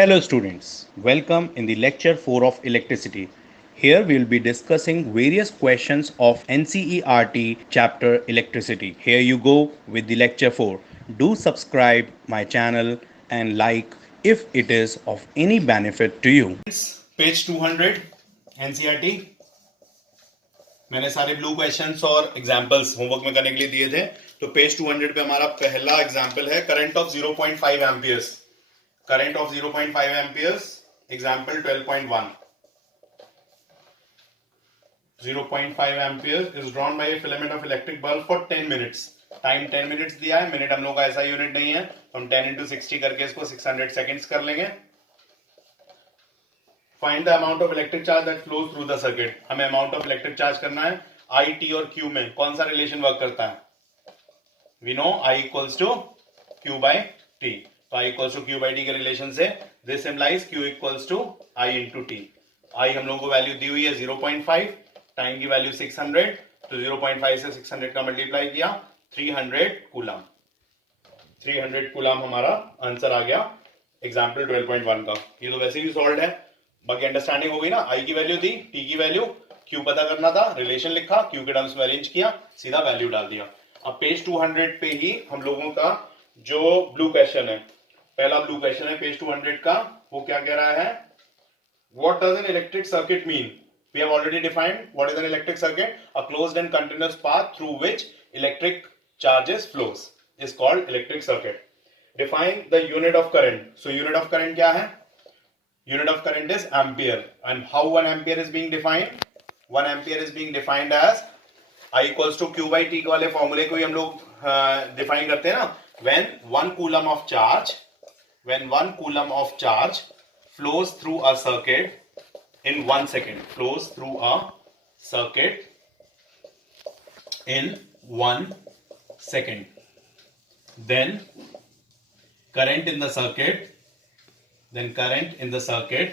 Hello students, welcome in the lecture 4 of electricity. Here we will be discussing various questions of NCERT chapter electricity. Here you go with the lecture 4. Do subscribe my channel and like if it is of any benefit to you. Page 200 NCERT मैंने सारे blue questions और examples homework में करने के लिए दिए थे। तो पेज 200 पे हमारा पहला एग्जांपल है current of 0.5 amperes. Current of 0.5 amperes example 12.1। 0.5 amperes is drawn by A filament of electric bulb for 10 minutes. Time 10 minutes दिया है, मिनट हम लोग का ऐसा यूनिट नहीं है, तो हम 10 into 60 करके इसको 600 सेकेंड्स कर लेंगे। Find the amount of electric charge that flows through the circuit. हमें अमाउंट ऑफ इलेक्ट्रिक चार्ज करना है। आई टी और क्यू में कौन सा रिलेशन वर्क करता है? We know I equals to Q by T. तो I equals to Q by T के रिलेशन से this implies Q equals to I into T. I हम लोगों को वैल्यू दी हुई है 0.5, टाइम की वैल्यू 600, तो 0.5 से 600 का मल्टीप्लाई किया 300 कूलम। 300 कूलम हमारा आंसर आ गया एग्जाम्पल 12.1 का। ये तो वैसे भी सॉल्व है, बाकी अंडरस्टैंडिंग हो गई ना। आई की वैल्यू दी, टी की वैल्यू, क्यू पता करना था, रिलेशन लिखा, क्यू के टर्म्स में अरेंज किया, सीधा वैल्यू डाल दिया। अब पेज 200 पे ही हम लोगों का जो ब्लू क्वेश्चन है, पहला ब्लू क्वेश्चन है पेज 200 का, वो क्या कह रहा है? What does an electric circuit mean? We have already defined what is an electric circuit, a closed and continuous path through which electric charges flows is called electric circuit. Define the unit of current. So unit of current क्या है? Unit of current is ampere, and how 1 ampere is being defined? 1 ampere is being defined as I equals to Q by T वाले फॉर्मूले को ही हम लोग define करते हैं ना। When 1 coulomb of charge, when 1 coulomb of charge flows through a circuit in 1 second, flows through a circuit in 1 second, then current in the circuit, then current in the circuit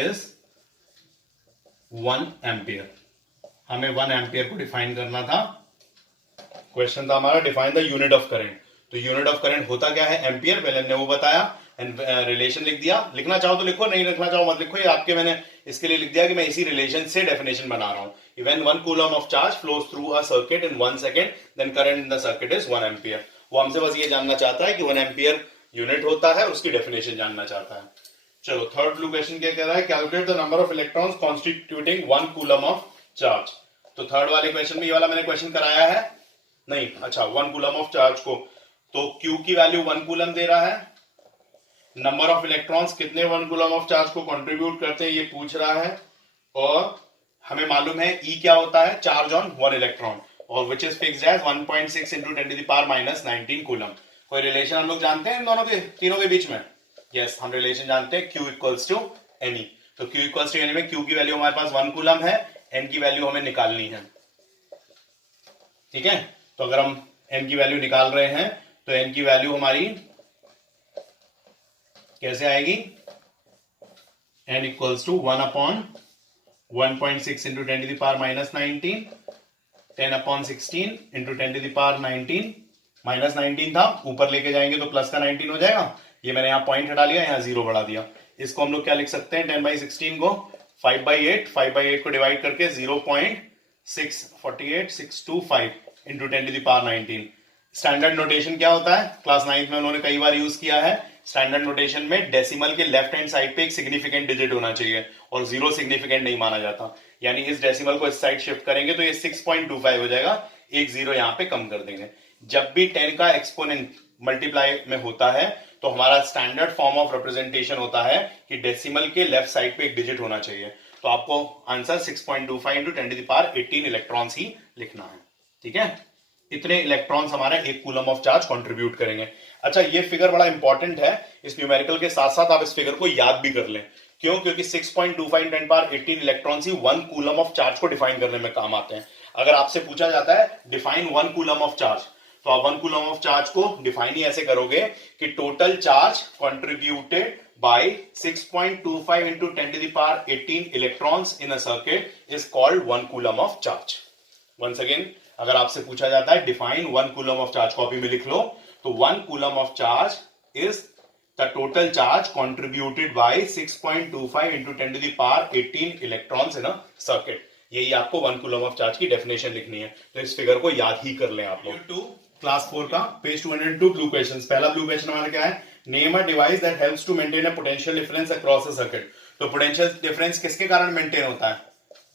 is 1 ampere। हमें 1 ampere को define करना था। Question था हमारा define the unit of current. तो unit of current होता क्या है? एम्पियर। पहले हमने वो बताया एंड रिलेशन लिख दिया। लिखना चाहो तो लिखो, नहीं लिखना चाहो मत लिखो। ये आपके मैंने इसके लिए लिख दिया कि मैं इसी रिलेशन से डेफिनेशन बना रहा हूं। When 1 coulomb of charge flows through a circuit in 1 second, then current in the circuit is 1 ampere। वो हमसे बस ये जानना चाहता है कि 1 एम्पियर यूनिट होता है, उसकी डेफिनेशन जानना चाहता है। चलो थर्ड ब्लू क्वेश्चन क्या कह रहा है? Calculate the number of electrons constituting 1 coulomb of charge. तो थर्ड वाले क्वेश्चन में ये वाला मैंने क्वेश्चन कराया है नहीं? अच्छा, 1 कूलम ऑफ चार्ज को, तो क्यू की वैल्यू 1 कूलम दे रहा है। नंबर ऑफ इलेक्ट्रॉन्स कितने 1 कूलम ऑफ चार्ज को कंट्रीब्यूट करते हैं ये पूछ रहा है, और हमें मालूम है ई क्या होता है? चार्ज ऑन 1 इलेक्ट्रॉन, और which is fixed as 1.6 into 10 to the power minus 19 coulomb. कोई रिलेशन हम लोग जानते हैं इन दोनों के, तीनों के बीच में? यस, हम रिलेशन जानते हैं, Q इक्वल्स टू एन। तो Q इक्वल्स टू एन में Q की वैल्यू हमारे पास 1 कूलम है, N की वैल्यू हमें निकालनी है। ठीक है, तो अगर हम N की वैल्यू निकाल रहे हैं तो N की वैल्यू हमारी कैसे आएगी? N equals to 1 upon 1.6 into 10 to the power minus 19, 10 upon 16 into 10 to the power 19, minus 19 था, ऊपर लेके जाएंगे तो प्लस का 19 हो जाएगा। ये मैंने यहाँ पॉइंट हटा लिया, यहाँ 0 बढ़ा दिया। इसको हम लोग क्या लिख सकते हैं? 10/16 को 5/8 को डिवाइड करके 0.648625 into 10 to the power 19। Standard notation क्या होता है? क्लास 9th में उन्होंने कई बार यूज किया है। स्टैंडर्ड नोटेशन में डेसिमल के लेफ्ट हैंड साइड पे एक सिग्निफिकेंट डिजिट होना चाहिए, और 0 सिग्निफिकेंट नहीं माना जाता। यानी इस डेसिमल को इस साइड शिफ्ट करेंगे तो ये 6.25 हो जाएगा, एक 0 यहाँ पे कम कर देंगे। जब भी 10 का एक्सपोनेंट मल्टीप्लाई में होता है तो हमारा स्टैंडर्ड फॉर्म ऑफ रिप्रेजेंटेशन होता है कि डेसिमल के लेफ्ट साइड पे एक डिजिट होना चाहिए। तो आपको answer 6.25 into 10 to the power 18 electrons ही लिखना है। ठीक है, इतने इलेक्ट्रॉन्स हमारा 1 कूलम ऑफ चार्ज कंट्रीब्यूट करेंगे। अच्छा, ये फिगर बड़ा इंपॉर्टेंट है, इस न्यूमेरिकल के साथ साथ आप इस फिगर को याद भी कर लें। क्यों? क्योंकि 6.25 10 power 18 electrons he 1 coulomb of charge को डिफाइन करने में काम आते हैं। अगर आपसे पूछा जाता है डिफाइन 1 कूलम ऑफ चार्ज, तो आप 1 कूलम ऑफ चार्ज को डिफाइन ही ऐसे करोगे कि total charge contributed by 6.25 into 10 to the power 18 electrons in a circuit is called 1 coulomb of charge. Once again, अगर आपसे पूछा जाता है define 1 coulomb of charge, copy में लिख लो, तो 1 coulomb of charge is the total charge contributed by 6.25 into 10 to the power 18 electrons in a circuit. यही आपको 1 कूलम ऑफ चार्ज की डेफिनेशन लिखनी है, तो इस फिगर को याद ही कर लें आप लोग। टू क्लास 4 का पेज 202 ब्लू क्वेश्चन। पहला ब्लू क्वेश्चन हमारा क्या है, name a device that helps to maintain a potential difference across a circuit. तो पोटेंशियल डिफरेंस किसके कारण मेंटेन होता है,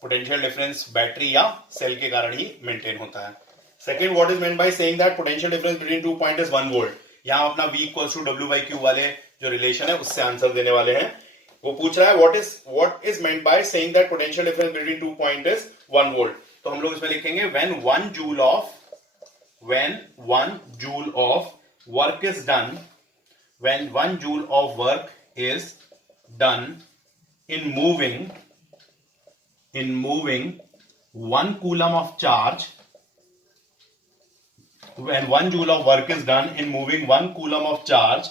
पोटेंशियल डिफरेंस बैटरी या सेल के कारण ही मेंटेन होता है। Second, what is meant by saying that potential difference between 2 point is 1 volt. यहां अपना V equals to W by Q वाले जो रिलेशन है उससे आंसर देने वाले हैं। वो पूछ रहा है what is meant by saying that potential difference between 2 point is 1 volt. तो हम लोग इसमें लिखेंगे when 1 joule of work is done, when 1 joule of work is done in moving 1 coulomb of charge, when 1 joule of work is done in moving 1 coulomb of charge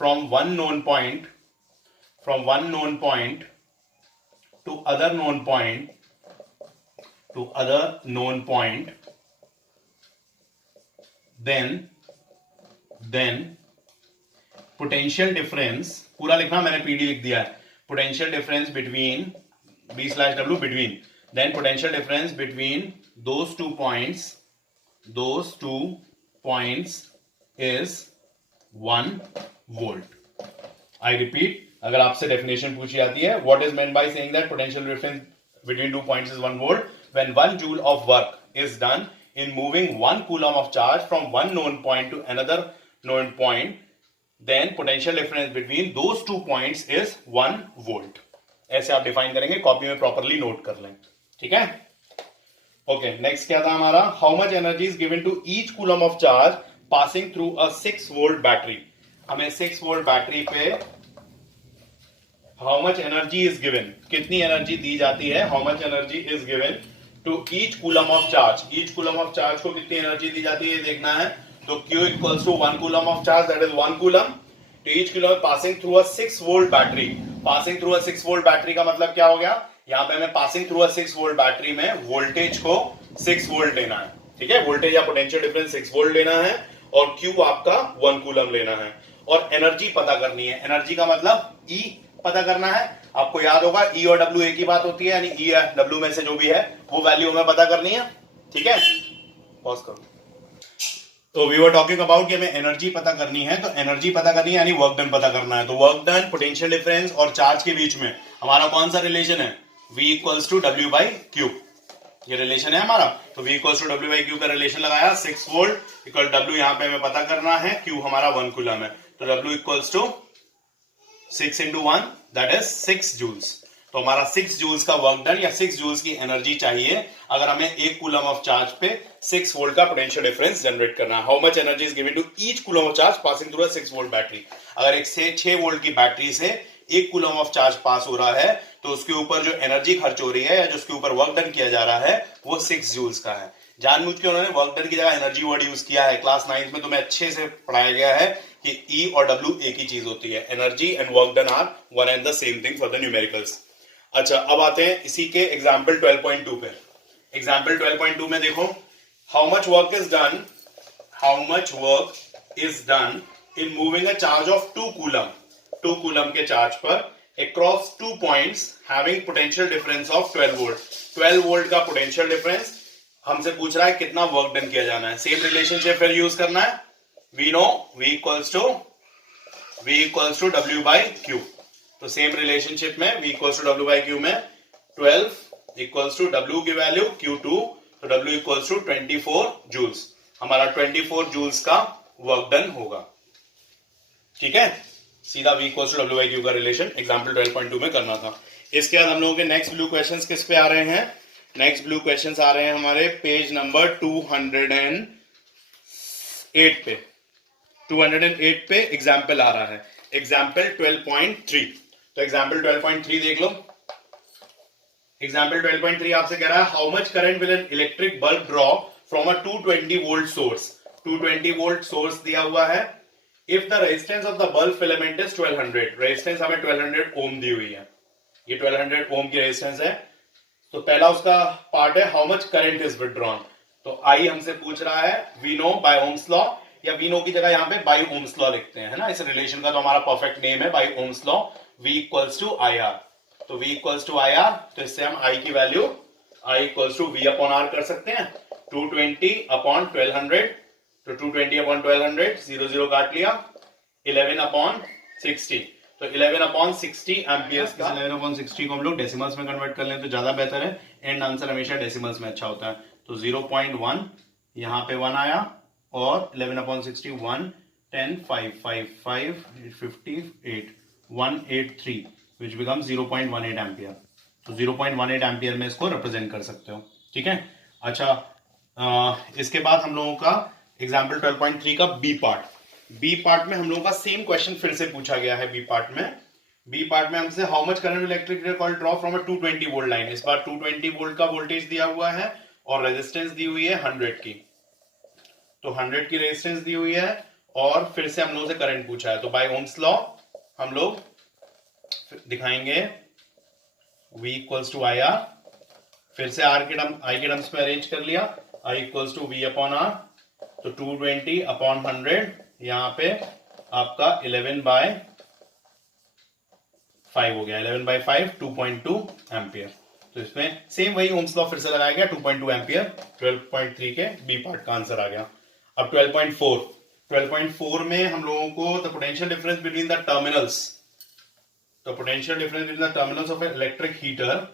from one known point to other known point, then potential difference, पूरा लिखना, मैंने PD लिख दिया है, potential difference between B/W between, then potential difference between those two points is 1 volt. I repeat, अगर आपसे definition पूछी जाती है what is meant by saying that potential difference between 2 points is 1 volt, when 1 joule of work is done in moving 1 coulomb of charge from one known point to another known point, then potential difference between those 2 points is 1 volt. ऐसे आप define करेंगे, copy में properly note कर लें, ठीक है। Okay, next क्या था हमारा, how much energy is given to each coulomb of charge passing through a 6 volt battery. हमें 6 वोल्ट बैटरी पे how much energy is given, कितनी एनर्जी दी जाती है, how much energy is given to each coulomb of charge. Each coulomb of charge को कितनी energy दी जाती है देखना है। तो Q equals to 1 coulomb of charge, that is 1 coulomb to each coulomb passing through a 6 volt battery. Passing through a 6 volt battery का मतलब क्या हो गया, यहां पे हमें passing through a 6 volt battery में वोल्टेज को 6 वोल्ट लेना है, ठीक है, वोल्टेज या पोटेंशियल डिफरेंस 6 वोल्ट लेना है और Q आपका 1 कूलम लेना है और एनर्जी पता करनी है। एनर्जी का मतलब E पता करना है। आपको याद होगा E और W एक ही बात होती है, यानी E या W में से जो भी है वो वैल्यू हमें पता करनी है, ठीक है। पॉज करो। तो वी वर टॉकिंग अबाउट कि हमें एनर्जी पता करनी है, तो एनर्जी पता करनी है यानी वर्क डन पता करना है। तो वर्क डन, पोटेंशियल डिफरेंस और चार्ज के बीच में हमारा कौन सा रिलेशन है, V equals to W by Q, ये रिलेशन है हमारा। तो V equals to W by Q का रिलेशन लगाया, 6 वोल्ट इक्वल W, यहाँ पे हमें पता करना है, Q हमारा 1 कूलम है, तो W equals to 6 into 1 that is 6 joules। तो हमारा 6 joules का वर्क डन या 6 joules की एनर्जी चाहिए अगर हमें 1 कूलम ऑफ चार्ज पे 6 वोल्ट का पोटेंशियल डिफरेंस जनरेट करना है। How much energy is given to each coulomb of charge passing through a 6 volt battery. अगर एक से 6 वोल्ट की बैटरी से 1 कूलम ऑफ चार्ज पास हो रहा है तो उसके ऊपर जो एनर्जी खर्च हो रही है या जो उसके ऊपर वर्क डन किया जा रहा है वो 6 जूल्स का है। जानबूझ के उन्होंने वर्क डन की जगह एनर्जी वर्ड यूज किया है। क्लास 9 में तुम्हें अच्छे से पढ़ाया गया है कि E और W एक ही चीज होती है, energy and work done are one and the same thing for the numericals. अच्छा, अब आते हैं इसी के एग्जाम्पल 12.2 पे। एग्जाम्पल 12.2 में देखो, how much work is done in moving a charge of 2 coulomb के चार्ज पर across 2 points having potential difference of 12 volt. 12 volt का पोटेंशियल डिफरेंस हमसे पूछ रहा है कितना वर्क डन किया जाना है। सेम रिलेशनशिप फिर यूज करना है, we know V equals to W by Q। तो सेम रिलेशनशिप में V equals to W by Q में 12 इक्वल्स टू W की वैल्यू Q2, तो W इक्वल्स टू 24 जूल्स। हमारा 24 जूल्स का वर्क डन होगा, ठीक है। सीधा V equals to W by Q का रिलेशन एग्जाम्पल 12.2 में करना था। इसके बाद हम लोगों के नेक्स्ट ब्लू क्वेश्चंस किस पे आ रहे हैं, नेक्स्ट ब्लू क्वेश्चंस आ रहे हैं हमारे पेज नंबर 208 पे। 208 पे एग्जाम्पल आ रहा है, एग्जाम्पल 12.3। तो एग्जाम्पल 12.3 देख लो। एग्जाम्पल 12.3 आपसे कह रहा है how much current will an electric bulb draw from a 220 volt source. 220 volt source दिया हुआ है। If the resistance of the bulb filament is 1200, resistance हमें 1200 ओम दी हुई है, ये 1200 ओम की रेजिस्टेंस है। तो पहला उसका पार्ट है how much current is withdrawn. तो आई हमसे पूछ रहा है, we know by Ohm's law या वी नो की जगह यहाँ पे बाई ओम्स लॉ लिखते हैं, है ना। इस रिलेशन का तो हमारा परफेक्ट नेम है by Ohm's law, V equals to I R. तो V equals to I R, तो इससे हम I की value I equals to V upon R कर सकते हैं, 220 अपॉन 1200, तो 220 अपॉन 1200, 0 0 काट लिया, 11 अपॉन 60, तो 11 अपॉन 60 एम्पियर्स का। 11 अपॉन 60 को हम लोग डेसिमल्स में कन्वर्ट कर लें तो ज्यादा बेहतर है, एंड आंसर हमेशा डेसिमल्स में अच्छा होता है। तो 0.1 यहाँ पे 1 आया, और 11 अपॉन 60 1 10 5 5 5 58 183 विच बिकम 0.18 एम्पियर। तो 0.18 एम्पियर में इसको रिप्रेजेंट कर सकते हो, ठीक है। अच्छा, इसके बाद हम लोगों का एग्जाम्पल 12.3 का बी पार्ट। बी पार्ट में हम लोगों का सेम क्वेश्चन फिर से पूछा गया है। बी पार्ट में हमसे how much current electric coil draw from a 220 volt line. इस बार 220 वोल्ट का वोल्टेज दिया हुआ है और रेजिस्टेंस दी हुई है 100 की, तो 100 की रेजिस्टेंस दी हुई है और फिर से हम लोगों से करंट पूछा है। तो बाय ओम्स लॉ हम लोग दिखाएंगे V equals to I R, फिर से R के टर्म्स में अरेंज कर लिया, I equals to V upon R, तो 220 अपॉन 100, यहां पे आपका 11/5 हो गया, 11/5 2.2 एम्पियर। तो इसमें सेम वही ओम्स लॉ फिर से लगाया गया, 2.2 एम्पियर 12.3 के बी पार्ट का आंसर आ गया। अब 12.4 में हम लोगों को the potential difference between the terminals, the potential difference between the terminals of an electric heater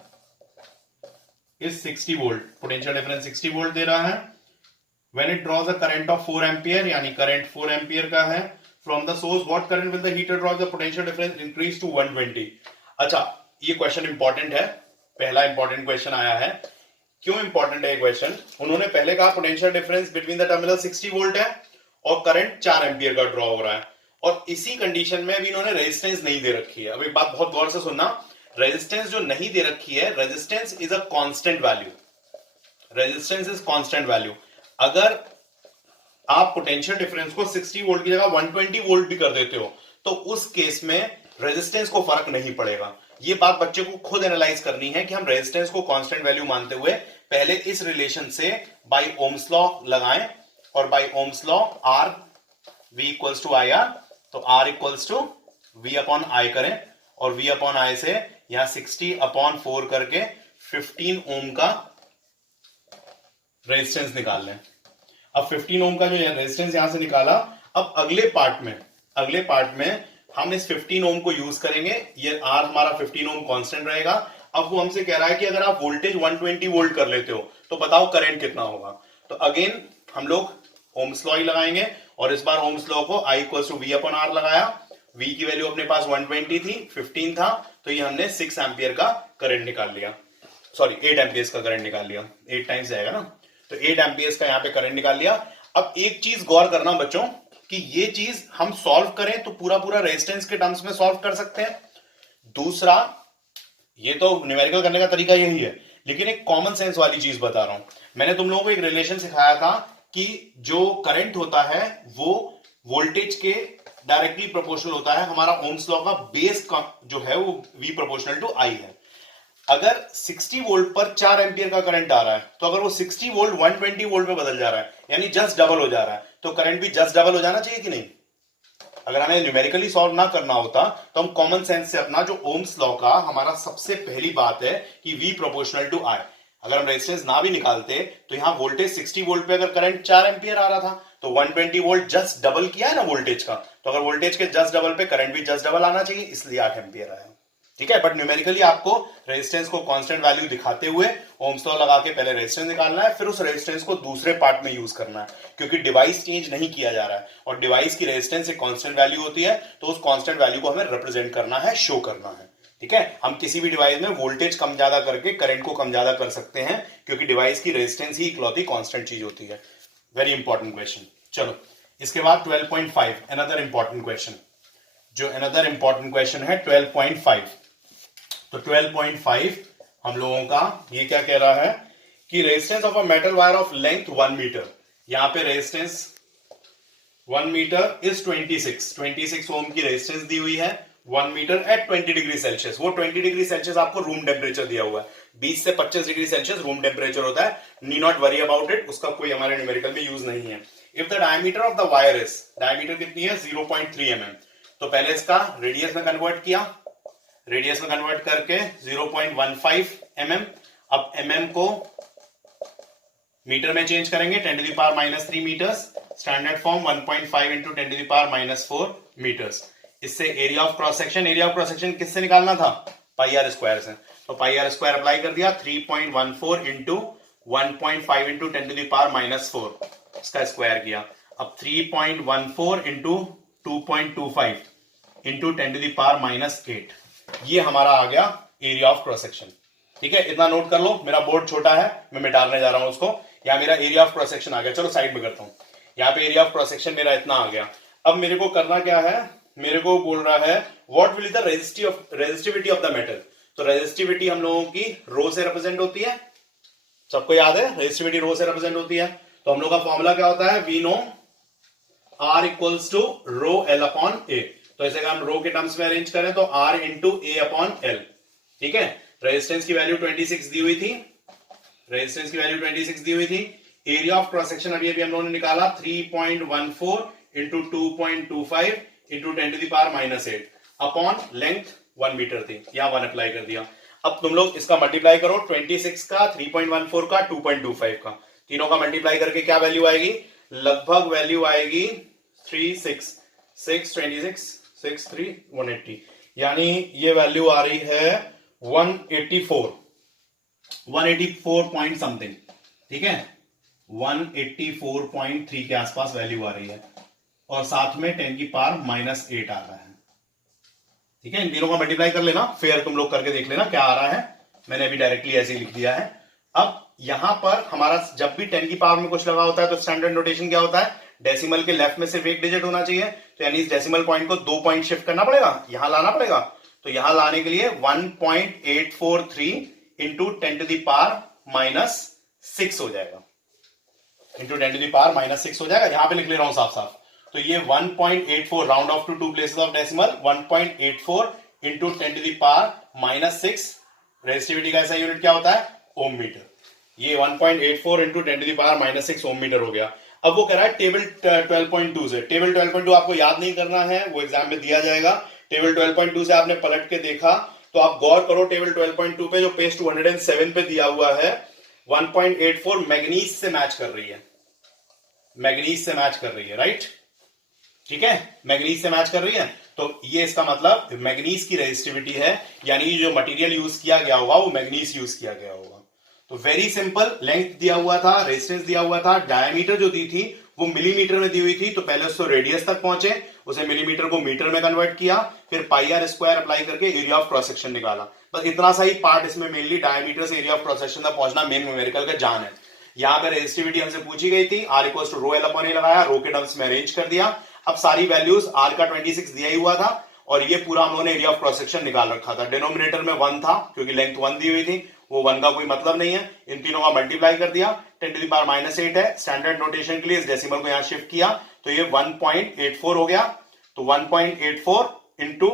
is 60 volt. Potential difference 60 volt दे रहा है। When it draws a current of 4 ampere, यानी करंट 4 एम्पियर का है, from the source what current will the heater draw, the potential difference increase to 120। अच्छा, ये question important है, पहला important question आया है। क्यों इंपॉर्टेंट है ये क्वेश्चन? उन्होंने पहले कहा potential difference between the terminal 60 volt है और करंट 4 एम्पियर का ड्रॉ हो रहा है, और इसी कंडीशन में भी इन्होंने रेजिस्टेंस नहीं दे रखी है। अब एक बात बहुत गौर से सुनना, रेजिस्टेंस जो नहीं दे रखी है, resistance is a constant value, resistance is constant value. अगर आप पोटेंशियल डिफरेंस को 60 वोल्ट की जगह 120 वोल्ट भी कर देते हो तो उस केस में रेजिस्टेंस को फर्क नहीं पड़ेगा। ये बात बच्चे को खुद एनालाइज करनी है कि हम रेजिस्टेंस को कांस्टेंट वैल्यू मानते हुए पहले इस रिलेशन से बाय ओम्स लॉ लगाएं, और by Ohm's law R V equals to I R, तो R equals to V upon I करें, और V अपॉन आई से यहां 60 अपॉन 4 करके 15 ओम का रेजिस्टेंस निकाल लें। अब 15 ओम का जो रेजिस्टेंस यहां से निकाला, अब अगले पार्ट में हम इस 15 ओम को यूज करेंगे। ये R हमारा 15 ओम कांस्टेंट रहेगा। अब वो हमसे कह रहा है कि अगर आप वोल्टेज 120 वोल्ट कर लेते हो तो बताओ करंट कितना होगा। तो अगेन हम लोग ओम्स लॉ ही लगाएंगे, और इस बार ओम्स लॉ को I equals to V upon R लगाया। V की वैल्यू अपने पास 120 थी, 15 था, तो ये हमने 6 एम्पियर का करंट निकाल लिया, सॉरी 8 एम्पियर्स का करंट निकाल लिया, 8 टाइम्स जाएगा ना, तो 8 एम्पियर्स का यहाँ पे करंट निकाल लिया। अब एक चीज गौर करना बच्चों कि ये चीज हम सॉल्व करें तो पूरा रेजिस्टेंस के टर्म्स में सॉल्व कर सकते हैं। दूसरा, ये तो न्यूमेरिकल करने का तरीका यही है, लेकिन एक कॉमन सेंस वाली चीज बता रहा हूं। मैंने तुम लोगों को एक रिलेशन सिखाया था कि जो करंट होता है वो वोल्टेज के डायरेक्टली प्रोपोर्शनल होता है। हमारा ओम्स लॉ का बेस का जो है वो V प्रोपोर्शनल टू I है। अगर 60 वोल्ट पर 4 एम्पियर का करंट आ रहा है, तो अगर वो 60 वोल्ट 120 वोल्ट में बदल जा रहा है, यानी जस्ट डबल हो जा रहा है, तो करंट भी जस्ट डबल हो जाना चाहिए कि नहीं? अगर हमें न्यूमेरिकली सॉल्व ना करना होता तो हम कॉमन सेंस से अपना जो ओम्स लॉ का हमारा सबसे पहली बात है कि V प्रोपोर्शनल टू I, अगर हम रेजिस्टेंस ना भी निकालते तो यहां वोल्टेज 60 वोल्ट पे अगर करंट 4 एम्पियर आ रहा था तो 120 वोल्ट जस्ट डबल किया है ना वोल्टेज का, तो अगर वोल्टेज के जस्ट डबल पे करंट भी जस्ट डबल आना चाहिए, इसलिए 8 एम्पियर आया। ठीक है, बट न्यूमेरिकली आपको रेजिस्टेंस को कांस्टेंट वैल्यू दिखाते हुए ओम्स लॉ लगा के पहले रेजिस्टेंस निकालना है, फिर उस रेजिस्टेंस को दूसरे पार्ट में यूज करना है, क्योंकि डिवाइस चेंज नहीं किया जा रहा है और डिवाइस की रेजिस्टेंस एक कांस्टेंट वैल्यू होती है, तो उस कांस्टेंट वैल्यू को हमें रिप्रेजेंट करना है, शो करना है। ठीक है, हम किसी भी डिवाइस में वोल्टेज कम ज्यादा करके करंट को कम ज्यादा कर सकते हैं, क्योंकि डिवाइस की रेजिस्टेंस ही इकलौती कांस्टेंट चीज होती है। Very important question. चलो इसके बाद 12.5 अनदर इंपॉर्टेंट क्वेश्चन, जो अनदर इंपॉर्टेंट क्वेश्चन है 12.5। तो 12.5 हम लोगों का ये क्या कह रहा है कि resistance of a metal wire of length 1 metre, यहां पे रेजिस्टेंस 1 मीटर इज 26 ओम की रेजिस्टेंस दी हुई है 1 मीटर एट 20 डिग्री सेल्सियस। वो 20 डिग्री सेल्सियस आपको रूम टेम्परेचर दिया हुआ है, 20 से 25 डिग्री सेल्सियस रूम टेम्परेचर होता है। नी नॉट वरी अबाउट इट, उसका कोई हमारे न्यूमेरिकल में यूज नहीं है। If the diameter of the wire is, diameter कितनी है 0.3 mm, तो पहले इसका रेडियस में कन्वर्ट किया, रेडियस में कन्वर्ट करके 0.15 mm, अब mm को मीटर में चेंज करेंगे 10⁻³ metres, standard form 1.5 into 10⁻⁴ metres. इससे area of cross section, area of cross section किससे निकालना था, पाई आर स्क्वायर से, तो पाई आर स्क्वायर अप्लाई कर दिया, 3.14 इंटू 1.5 इंटू 10⁻⁴ इसका स्क्वायर किया, अब 3.14 इंटू 2.25 इंटू 10⁻⁸, ये हमारा आ गया एरिया ऑफ क्रॉस सेक्शन। ठीक है, इतना नोट कर लो, मेरा बोर्ड छोटा है, मैं मिटाने जा रहा हूं उसको। यहां मेरा एरिया ऑफ क्रॉस सेक्शन आ गया, चलो साइड में करता हूं। यहाँ पे एरिया ऑफ क्रॉस सेक्शन मेरा इतना आ गया। अब मेरे को करना क्या है, मेरे को बोल रहा है what will the resistivity of the metal. तो रेजिस्टिविटी हम लोगों की रो से रिप्रेजेंट होती है, सबको याद है रेजिस्टिविटी रो से रिप्रेजेंट होती है। तो हम लोग का फॉर्मूला क्या होता है, we know R equals to rho L upon A. तो ऐसे अगर हम रो के टर्म्स में अरेंज करें तो R into A upon L. ठीक है, रेजिस्टेंस की वैल्यू 26 दी हुई थी, रेजिस्टेंस की वैल्यू 26 दी हुई थी। एरिया ऑफ क्रॉस सेक्शन अभी हम लोगों ने निकाला 3.14 into 2.25 into 10⁻⁸ upon length 1 metre थी, यहां 1 अप्लाई कर दिया। अब तुम लोग इसका मल्टीप्लाई करो, 26 का, 3.14 का, 2.25 का, तीनों का मल्टीप्लाई करके क्या वैल्यू आएगी, लगभग वैल्यू आएगी 180, यानी ये वैल्यू आ रही है 184 पॉइंट समथिंग। ठीक है, 184.3 के आसपास वैल्यू आ रही है, और साथ में 10⁻⁸ आ रहा है। ठीक है, इन तीनों का मल्टीप्लाई कर लेना, फिर तुम लोग करके देख लेना क्या आ रहा है। मैंने अभी डायरेक्टली ऐसे ही लिख दिया है। अब यहां पर हमारा जब भी 10 की पावर में कुछ लगा होता है तो स्टैंडर्ड नोटेशन क्या होता है, डेसिमल के लेफ्ट में सिर्फ एक डिजिट होना चाहिए, तो यानी इस डेसिमल पॉइंट को 2 पॉइंट शिफ्ट करना पड़ेगा, यहां लाना पड़ेगा। तो यहां लाने के लिए 1.843 इंटू 10⁻⁻6 हो जाएगा, इंटू 10⁻⁻6 हो जाएगा। यहां पे लिख ले रहा हूं साफ साफ, तो ये 1.84 round off to 2 places of decimal, 1.84 into 10⁻⁻6। Resistivity का ऐसा यूनिट क्या होता है, ओम मीटर। ये 1.84 इंटू 10⁻⁻6 ओम मीटर हो गया। अब वो कह रहा है टेबल 12.2 से। टेबल 12.2 आपको याद नहीं करना है, वो एग्जाम में दिया जाएगा। टेबल 12.2 से आपने पलट के देखा तो आप गौर करो, टेबल 12.2 पे जो पेज 207 पे दिया हुआ है 1.84 मैग्नीज से मैच कर रही है, मैग्नीज से मैच कर रही है, राइट। ठीक है, मैग्नीज से मैच कर रही है, तो ये इसका मतलब मैग्नीज की रेजिस्टिविटी है, यानी जो मटेरियल यूज किया गया होगा वो मैग्नीज यूज किया गया होगा। तो वेरी सिंपल, लेंथ दिया हुआ था, रेजिस्टेंस दिया हुआ था, डायमीटर जो दी थी वो मिलीमीटर में दी हुई थी, तो पहले उसको रेडियस तक पहुंचे, उसे मिलीमीटर को मीटर में कन्वर्ट किया, फिर पाई आर स्क्वायर अप्लाई करके एरिया ऑफ क्रॉस सेक्शन निकाला। बस इतना सा ही पार्ट इसमें मेनली डायमीटर से एरिया ऑफ क्रॉस सेक्शन तक पहुंचना मेन न्यूमेरिकल का जान है। यहां पर रेजिस्टिविटी हमसे पूछी गई थी, R equals to rho L upon A लगाया, रो के टर्म्स में अरेंज कर दिया। अब सारी वैल्यूज, R का 26 दिया ही हुआ था, और ये पूरा हम लोगों ने एरिया ऑफ क्रॉस सेक्शन निकाल रखा था। डिनोमिनेटर में 1 था, क्योंकि लेंथ 1 दी हुई थी, वो 1 का कोई मतलब नहीं है। इन तीनों का मल्टीप्लाई कर दिया, 10⁻⁻8 है, स्टैंडर्ड नोटेशन के लिए इस डेसिमल को यहां शिफ्ट किया, तो ये 1.84 हो गया। तो 1.84 इंटू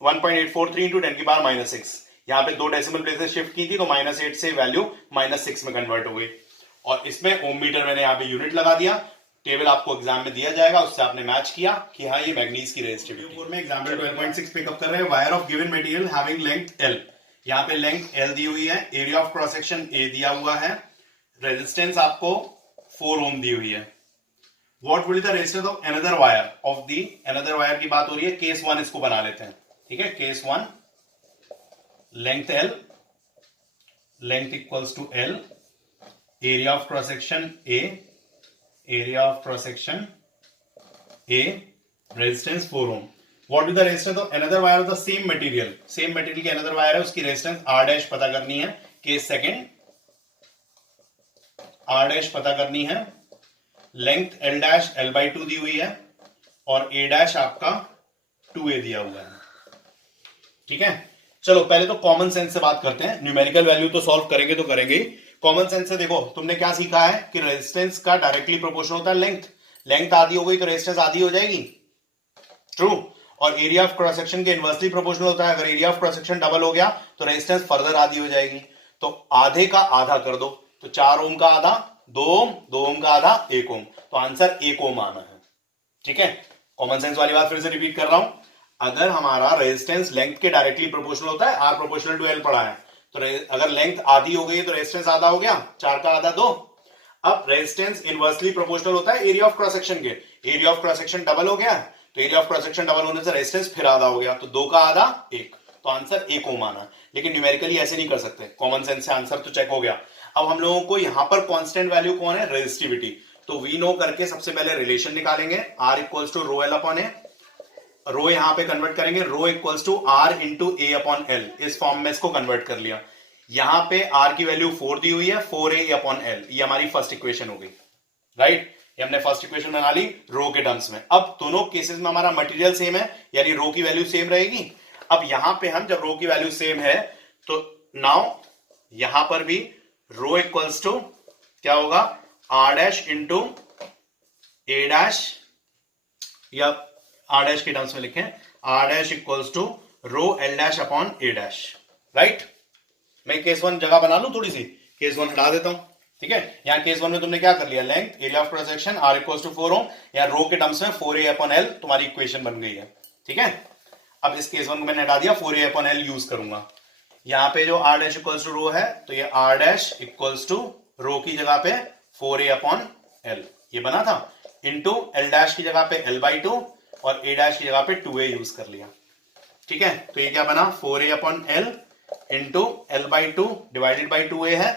1.843 इंटू 10⁻⁻6, यहाँ पे 2 डेसिमल प्लेसेस शिफ्ट की थी, तो -8 से वैल्यू -6 में कन्वर्ट हो गई। और इसमें ओम मीटर मैंने यहाँ पे यूनिट लगा दिया। टेबल आपको एग्जाम में दिया जाएगा, उससे आपने मैच किया कि हाँ ये मैग्नीज की रेजिस्टिविटी में। एग्जाम्पल 12.6 पिकअप कर रहे हैं, wire of given material having length L। यहाँ पे लेंथ L दी हुई है, area of cross section A दिया हुआ है, रेजिस्टेंस आपको 4 ओम दी हुई है। What will the resistance of another wire of the, another wire की बात हो रही है, केस 1 इसको बना लेते हैं। ठीक है, case 1, length L, length equals to L, area of cross section A, area of cross section A, resistance 4 ohm. What is the resistance of another wire of the same material, same material की another wire है, उसकी resistance R dash पता करनी है। Case second, R dash पता करनी है, length L dash L/2 दी हुई है, और A डैश आपका 2A दिया हुआ है। ठीक है, चलो पहले तो कॉमन सेंस से बात करते हैं। न्यूमेरिकल वैल्यू तो सॉल्व करेंगे तो करेंगे ही, कॉमन सेंस से देखो, तुमने क्या सीखा है कि रेजिस्टेंस का डायरेक्टली प्रोपोर्शनल होता है लेंथ। लेंथ आधी हो गई तो रेजिस्टेंस आधी हो जाएगी, ट्रू। और एरिया ऑफ क्रॉस सेक्शन के इनवर्सली प्रोपोर्शनल होता है, अगर area of cross section double हो गया तो रेजिस्टेंस फर्दर आधी हो जाएगी। तो आधे का आधा कर दो, तो 4 ओम का आधा 2 ओम, 2 ओम का आधा 1 ओम, तो आंसर 1 ओम आना है। ठीक है, कॉमन सेंस वाली बात फिर से रिपीट कर रहा हूं, अगर हमारा रेजिस्टेंस लेंथ के डायरेक्टली प्रोपोर्शनल होता है, आर प्रोपोर्शनल टू एल पढ़ा है, तो अगर लेंथ आधी हो गई तो रेजिस्टेंस आधा हो गया, 4 का आधा 2। अब रेजिस्टेंस इनवर्सली प्रोपोर्शनल होता है एरिया ऑफ क्रॉस सेक्शन के, area of cross section double हो गया, तो area of cross section double होने से रेजिस्टेंस फिर आधा हो गया, तो 2 का आधा 1, तो आंसर 1 ओम आना। लेकिन न्यूमेरिकली ऐसे नहीं कर सकते, कॉमन सेंस से आंसर तो चेक हो गया। अब हम लोगों को यहां पर कांस्टेंट वैल्यू कौन है, रेजिस्टिविटी, तो वी नो करके सबसे पहले रिलेशन निकालेंगे, R equals to rho L upon A, rho यहां पे कन्वर्ट करेंगे, rho equals to R into A upon L, इस फॉर्म में इसको कन्वर्ट कर लिया। यहां पे आर की वैल्यू 4 दी हुई है, 4a अपॉन एल, ये हमारी फर्स्ट इक्वेशन हो गई, राइट, ये हमने फर्स्ट इक्वेशन बना ली रो के टर्म्स में। अब दोनों केसेस में हमारा मटेरियल सेम है, यानी रो की वैल्यू सेम रहेगी। अब यहां पे हम जब रो की वैल्यू सेम है तो नाउ यहां पर भी रो इक्वल्स टू क्या होगा, R dash into A dash, या आर डैश के टर्म्स में लिखें, R dash equals to rho L dash upon A dash, right. मैं केस 1 जगह बना लूं थोड़ी सी, केस 1 हटा देता हूं, ठीक है। यहां केस 1 में तुमने क्या कर लिया, length area of cross section R equals to 4 ohm, या रो के टर्म्स में 4a अपॉन एल तुम्हारी इक्वेशन बन गई है, ठीक है। अब इस केस 1 को मैंने हटा दिया, 4a अपॉन एल यूज करूंगा। यहां पे जो आर डैश इक्वल्स टू रो है, तो ये आर डैश इक्वल्स टू रो की जगह पे 4a अपॉन एल, ये बना था, इंटू एल डैश की जगह पे l बाई 2 और a डैश की जगह पे 2a यूज कर लिया, ठीक है। तो ये क्या बना, 4a upon L into L by 2 divided by 2a है,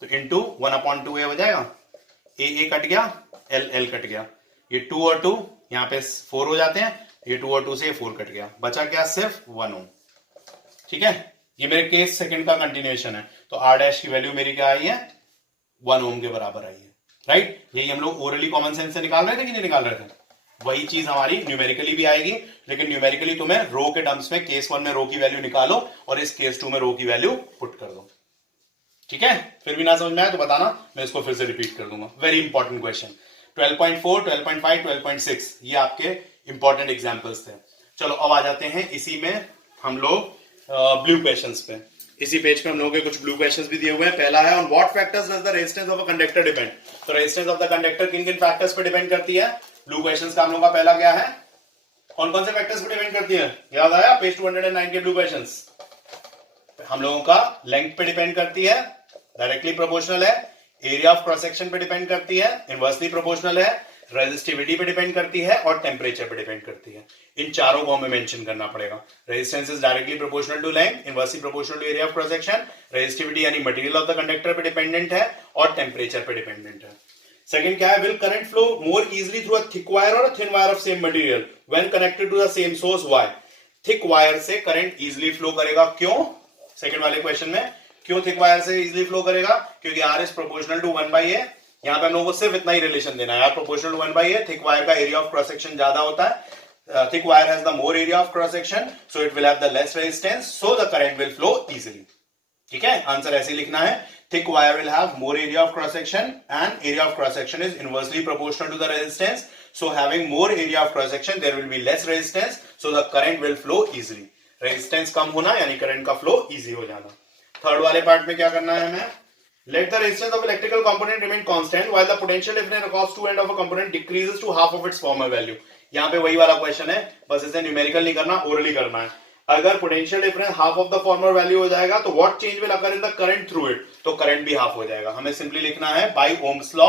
तो इंटू 1 अपॉन 2a हो जाएगा, a कट गया, l कट गया, ये 2 और 2 यहां पे 4 हो जाते हैं, ये 2 और 2 से 4 कट गया, बचा क्या सिर्फ 1 ओम, ठीक है। ये मेरे केस सेकंड का कंटिन्यूएशन है, तो आर डैश की वैल्यू मेरी क्या आई है, 1 ओम के बराबर आई है, राइट। यही हम लोग ओरली कॉमन सेंस से निकाल रहे थे कि नहीं निकाल रहे थे, वही चीज हमारी न्यूमेरिकली भी आएगी, लेकिन न्यूमेरिकली तुम्हें रो के टर्म्स में केस 1 में रो की वैल्यू निकालो और इस केस 2 में रो की वैल्यू पुट कर दो, ठीक है। फिर भी ना समझ में आया तो बताना, मैं इसको फिर से रिपीट कर दूंगा। वेरी इंपॉर्टेंट क्वेश्चन, 12.4, 12.5, 12.6 ये आपके इंपॉर्टेंट एग्जांपल्स थे। चलो अब आ जाते हैं इसी में हम लोग ब्लू क्वेश्चंस पे। इसी पेज पे हम लोगों के कुछ ब्लू क्वेश्चंस भी दिए हुए हैं। पहला है, on what factors does the resistance of a conductor depend. तो रेजिस्टेंस ऑफ द कंडक्टर किन किन फैक्टर्स पे डिपेंड करती है, ब्लू क्वेश्चंस का हम लोगों का पहला क्या है, कौन कौन से फैक्टर्स पे डिपेंड करती है, याद आया, पेज 209 के ब्लू क्वेश्चंस। हम लोगों का लेंथ पे डिपेंड करती है, डायरेक्टली प्रोपोर्शनल है, एरिया ऑफ क्रॉस सेक्शन पे डिपेंड करती है, इनवर्सली प्रोपोर्शनल है, रेजिस्टिविटी पे डिपेंड करती है और टेम्परेचर पे डिपेंड करती है। इन चारों को हमें मेंशन करना पड़ेगा। Resistance is directly proportional to length, inversely proportional to area of cross section, resistivity यानी मटेरियल ऑफ द कंडक्टर पे डिपेंडेंट है और टेम्परेचर पे डिपेंडेंट है। सेकंड क्या है, will current flow more easily through a thick wire और a thin wire of same material when connected to the same source, why. Thick wire से current easily flow करेगा, क्यों, सेकंड वाले question में क्यों थिक वायर से easily flow करेगा, क्योंकि are is proportional to 1/a। यहां पे हम लोगों को सिर्फ इतना ही रिलेशन देना है, R proportional to 1/a, thick wire का एरिया ऑफ क्रॉस सेक्शन ज्यादा होता है, thick wire has the more area of cross section, so it will have the less resistance, so the current will flow easily, ठीक है। Answer ऐसे लिखना है, thick wire will have more area of cross section and area of cross section is inversely proportional to the resistance, so having more area of cross section there will be less resistance, so the current will flow easily। Resistance कम होना यानी current का flow easy हो जाना। Third वाले part में क्या करना है हमें, let the resistance of electrical component remain constant while the potential difference across two end of a component decreases to half of its former value। यहाँ पे वही वाला क्वेश्चन है, बस इसे न्यूमेरिकल नहीं करना, ओरली करना है। अगर potential difference half of the former value हो जाएगा तो what change will occur in the current through it, तो करंट भी हाफ हो जाएगा। हमें सिंपली लिखना है बाय ओम्स लॉ,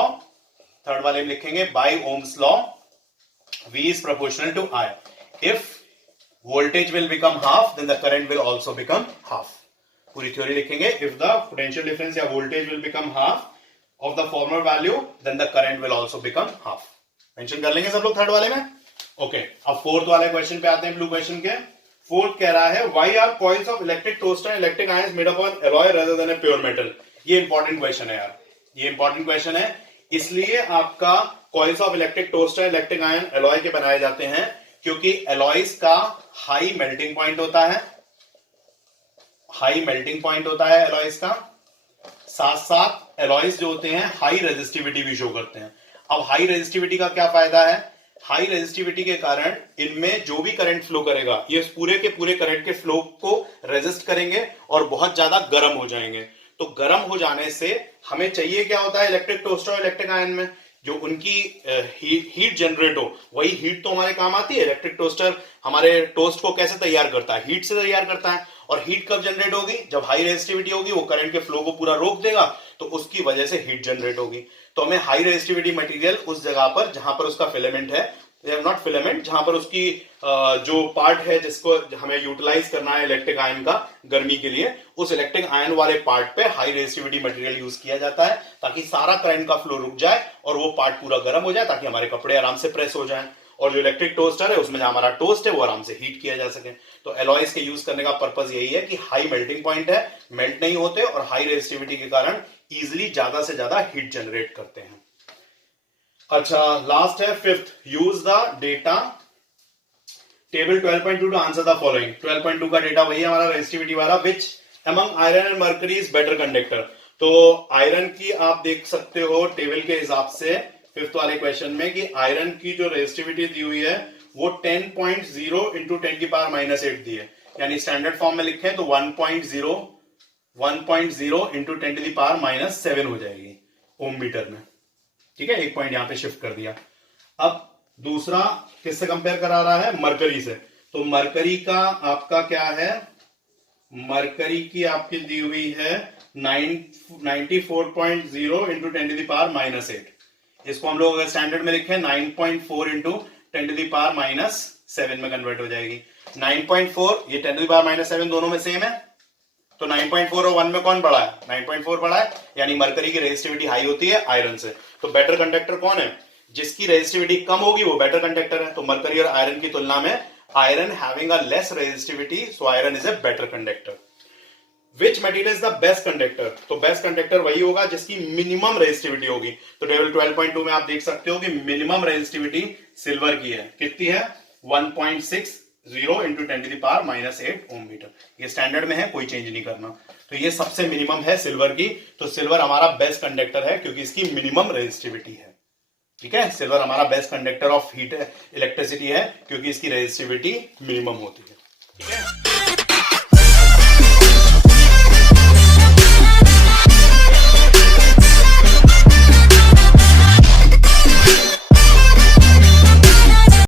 थर्ड वाले में लिखेंगे by Ohm's law V is proportional to I। if voltage will become half then the current will also become half। पूरी थ्योरी लिखेंगे, if the potential difference या voltage will become half of the former value then the current will also become half। Mention कर लेंगे सब लोग third वाले में, okay. अब फोर्थ वाले क्वेश्चन पे आते हैं, ब्लू क्वेश्चन के। फोर्थ कह रहा है, why are coils of electric toaster and electric irons made up of alloy rather than a pure metal। ये इंपॉर्टेंट क्वेश्चन है यार, ये इंपॉर्टेंट क्वेश्चन है, इसलिए आपका coils of electric toaster electric ion alloy के बनाए जाते हैं क्योंकि एलॉयज का हाई मेल्टिंग पॉइंट होता है, हाई मेल्टिंग पॉइंट होता है एलॉयज का, साथ साथ एलॉयज जो होते हैं हाई रेजिस्टिविटी भी शो करते हैं। अब हाई रेजिस्टिविटी का क्या फायदा है, हाई रेजिस्टिविटी के कारण इनमें जो भी करंट फ्लो करेगा ये पूरे के पूरे करंट के फ्लो को रेजिस्ट करेंगे और बहुत ज्यादा गर्म हो जाएंगे। तो गर्म हो जाने से हमें चाहिए क्या होता है इलेक्ट्रिक टोस्टर और इलेक्ट्रिक आयन में, जो उनकी हीट जनरेट हो, वही हीट तो हमारे काम आती है। इलेक्ट्रिक टोस्टर हमारे टोस्ट को कैसे तैयार करता है, हीट से तैयार करता है। और हीट कब जनरेट होगी, जब हाई रेजिस्टिविटी होगी, वो करंट के फ्लो को पूरा रोक देगा, तो उसकी वजह से हीट जनरेट होगी। तो हमें हाई रेजिस्टिविटी मटेरियल उस जगह पर जहां पर उसका फिलामेंट है, नॉट फिलामेंट, जहां पर उसकी जो पार्ट है जिसको हमें यूटिलाइज करना है इलेक्ट्रिक आयन का गर्मी के लिए, उस इलेक्ट्रिक आयन वाले पार्ट पे हाई रेजिस्टिविटी मटेरियल यूज किया जाता है, ताकि सारा करंट का फ्लो रुक जाए और वो पार्ट पूरा गर्म हो जाए, ताकि हमारे कपड़े आराम से प्रेस हो जाएं। और जो इलेक्ट्रिक टोस्टर है उसमें जो हमारा टोस्ट है वो आराम से हीट किया जा सके। तो एलॉयज के यूज करने का पर्पज यही है कि हाई मेल्टिंग पॉइंट है, मेल्ट नहीं होते और हाई रेजिस्टिविटी के कारण इजिली ज्यादा से ज्यादा हीट जनरेट करते हैं। अच्छा, लास्ट है fifth, use the data table 12.2 to answer the following. 12.2 का डेटा वही है हमारा रेजिस्टिविटी वाला, which among iron and mercury is better conductor. तो आयरन की आप देख सकते हो टेबल के हिसाब से फिफ्थ वाले क्वेश्चन में कि आयरन की जो रेजिस्टिविटी दी हुई है वो 10.0 इंटू 10 की पावर -8 दी है, यानी स्टैंडर्ड फॉर्म में लिखे तो 1.0 इंटू 10 की पावर -7 हो जाएगी ओम मीटर में। ठीक है, एक पॉइंट यहां पे शिफ्ट कर दिया। अब दूसरा किससे कंपेयर करा रहा है, मरकरी से। तो मरकरी का आपका क्या है, मरकरी की आपकी दी हुई है 94.0 इंटू 10 की पावर -8। इसको हम लोग अगर स्टैंडर्ड में लिखें 9.4 इंटू 10 की पावर -7 में कन्वर्ट हो जाएगी। 9.4 ये 10 की पावर -7 दोनों में सेम है, तो 9.4 और 1 में कौन बड़ा है, 9.4 बड़ा है, यानी मरकरी की रेजिस्टिविटी हाई होती है आयरन से। तो बेटर कंडक्टर कौन है, जिसकी रेजिस्टिविटी कम होगी वो बेटर कंडक्टर है। तो मरकरी और आयरन की तुलना में iron having a less resistivity, so iron is a better conductor. Which material is the best conductor, तो बेस्ट कंडक्टर वही होगा जिसकी मिनिमम रेजिस्टिविटी होगी। तो टेबल 12.2 में आप देख सकते हो कि मिनिमम रेजिस्टिविटी सिल्वर की है, कितनी है 1.60 इंटू 10 की पावर -8 ओम मीटर। ये स्टैंडर्ड में है, कोई चेंज नहीं करना। तो ये सबसे मिनिमम है सिल्वर की, तो सिल्वर हमारा बेस्ट कंडक्टर है क्योंकि इसकी मिनिमम रेजिस्टिविटी है। ठीक है, सिल्वर हमारा best conductor of heat electricity है क्योंकि इसकी रेजिस्टिविटी मिनिमम होती है। ठीक है।